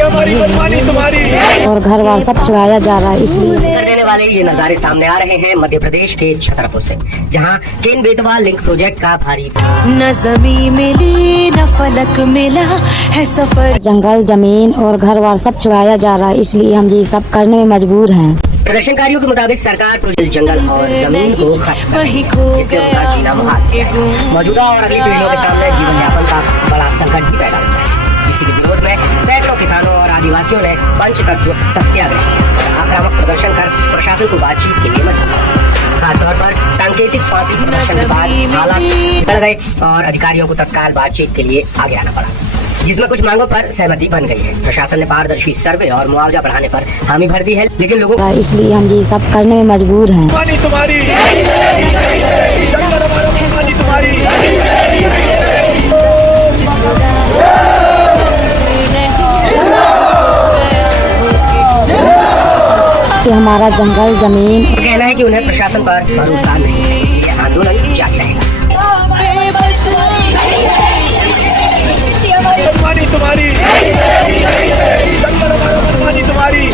हमारी मनमानी तुम्हारी और घर बार सब चुराया जा रहा है। इसलिए देने वाले ये नजारे सामने आ रहे हैं मध्य प्रदेश के छतरपुर से, जहां केन बेतवा लिंक प्रोजेक्ट का भारी न जमीन मिली न फलक मिला है सफर। जंगल जमीन और घर बार सब चुराया जा रहा है। इसलिए हम ये सब करने में मजबूर हैं। प्रदर्शनकारियों के मुताबिक सरकार प्रोजेक्ट जंगल और जमीन को खत्म करे, जिससे उनका जीना मुहाल है। मौजूदा और अगली पीढ़ियों के सामने जीवन यापन का बड़ा संकट भी पैदा होता है। इसी के विरोध में सैकड़ों किसानों और आदिवासियों ने पंचतत्व सत्याग्रह किया, आक्रामक प्रदर्शन कर प्रशासन को बातचीत के लिए मजबूर किया। खासतौर पर सांकेतिक फांसी प्रदर्शन के बाद हालात बिगड़ गए और अधिकारियों को तत्काल बातचीत के लिए आगे आना पड़ा, जिसमें कुछ मांगों पर सहमति बन गई है। प्रशासन ने पारदर्शी सर्वे और मुआवजा बढ़ाने पर हामी भर दी है, लेकिन लोगों इसलिए हम ये सब करने में मजबूर हैं। तुम्हारी कि हमारा जंगल जमीन कहना है कि उन्हें प्रशासन पर भरोसा नहीं है, इसलिए आंदोलन जारी रहेगा। मनमानी तुम्हारी मनमानी तुम्हारी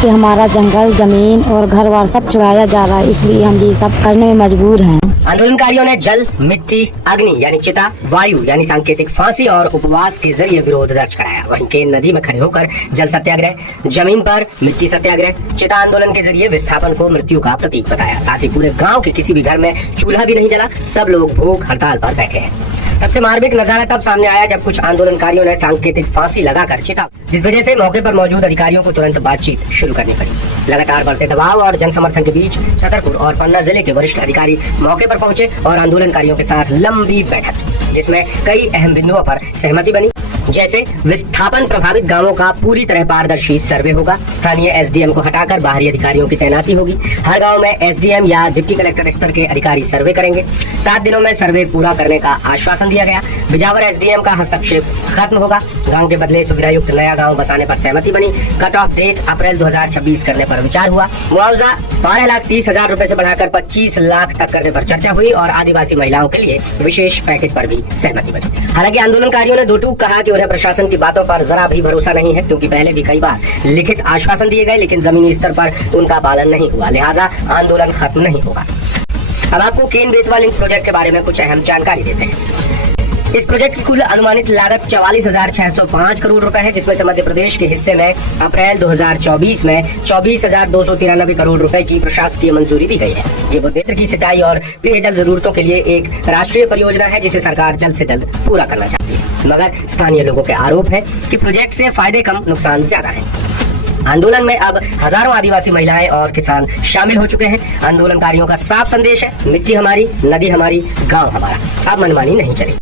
कि हमारा जंगल जमीन और घर बार सब चुराया जा रहा है। इसलिए हम ये सब करने में मजबूर हैं। आंदोलनकारियों ने जल, मिट्टी, अग्नि यानी चिता, वायु यानी सांकेतिक फांसी और उपवास के जरिए विरोध दर्ज कराया। वहीं केन नदी में खड़े होकर जल सत्याग्रह, जमीन पर मिट्टी सत्याग्रह, चिता आंदोलन के जरिए विस्थापन को मृत्यु का प्रतीक बताया। साथ ही पूरे गांव के किसी भी घर में चूल्हा भी नहीं जला, सब लोग भूख हड़ताल पर बैठे हैं। सबसे मार्मिक नजारा तब सामने आया जब कुछ आंदोलनकारियों ने सांकेतिक फांसी लगाकर चिता, जिस वजह से मौके पर मौजूद अधिकारियों को तुरंत बातचीत शुरू करनी पड़ी। लगातार बढ़ते दबाव और जन समर्थन के बीच छतरपुर और पन्ना जिले के वरिष्ठ अधिकारी मौके पर पहुंचे और आंदोलनकारियों के साथ लंबी बैठक की, जिसमें कई अहम बिंदुओं पर सहमति बनी, जैसे विस्थापन प्रभावित गांवों का पूरी तरह पारदर्शी सर्वे होगा, स्थानीय एसडीएम को हटाकर बाहरी अधिकारियों की तैनाती होगी, हर गांव में एसडीएम या डिप्टी कलेक्टर स्तर के अधिकारी सर्वे करेंगे, 7 दिनों में सर्वे पूरा करने का आश्वासन दिया गया। बिजावर एसडीएम का हस्तक्षेप खत्म होगा, गांव के बदले सुविधायुक्त नया गांव बसाने पर सहमति बनी, कट ऑफ डेट अप्रैल 2026 करने पर विचार हुआ, मुआवजा 12,30,000 रुपए से बढ़ाकर 25 लाख तक करने पर चर्चा हुई और आदिवासी महिलाओं के लिए विशेष पैकेज पर भी सहमति बनी। हालांकि आंदोलनकारियों ने दो टूक कहा कि उन्हें प्रशासन की बातों पर जरा भी भरोसा नहीं है, क्योंकि पहले भी कई बार लिखित आश्वासन दिए गए लेकिन जमीनी स्तर पर उनका पालन नहीं हुआ, लिहाजा आंदोलन खत्म नहीं होगा। अब आपको केन बेतवा लिंक प्रोजेक्ट के बारे में कुछ अहम जानकारी देते हैं। इस प्रोजेक्ट की कुल अनुमानित लागत 44,605 करोड़ रुपए है, जिसमें से मध्य प्रदेश के हिस्से में अप्रैल 2024 में 24,293 करोड़ रुपए की प्रशासकीय मंजूरी दी गई है। ये बुंदेलखंड की सिंचाई और पेयजल जरूरतों के लिए एक राष्ट्रीय परियोजना है, जिसे सरकार जल्द से जल्द पूरा करना चाहती है। मगर स्थानीय लोगों के आरोप है कि प्रोजेक्ट से फायदे कम नुकसान ज्यादा है। आंदोलन में अब हजारों आदिवासी महिलाएं और किसान शामिल हो चुके हैं। आंदोलनकारियों का साफ संदेश है, मिट्टी हमारी, नदी हमारी, गांव हमारा, अब मनमानी नहीं चलेगी।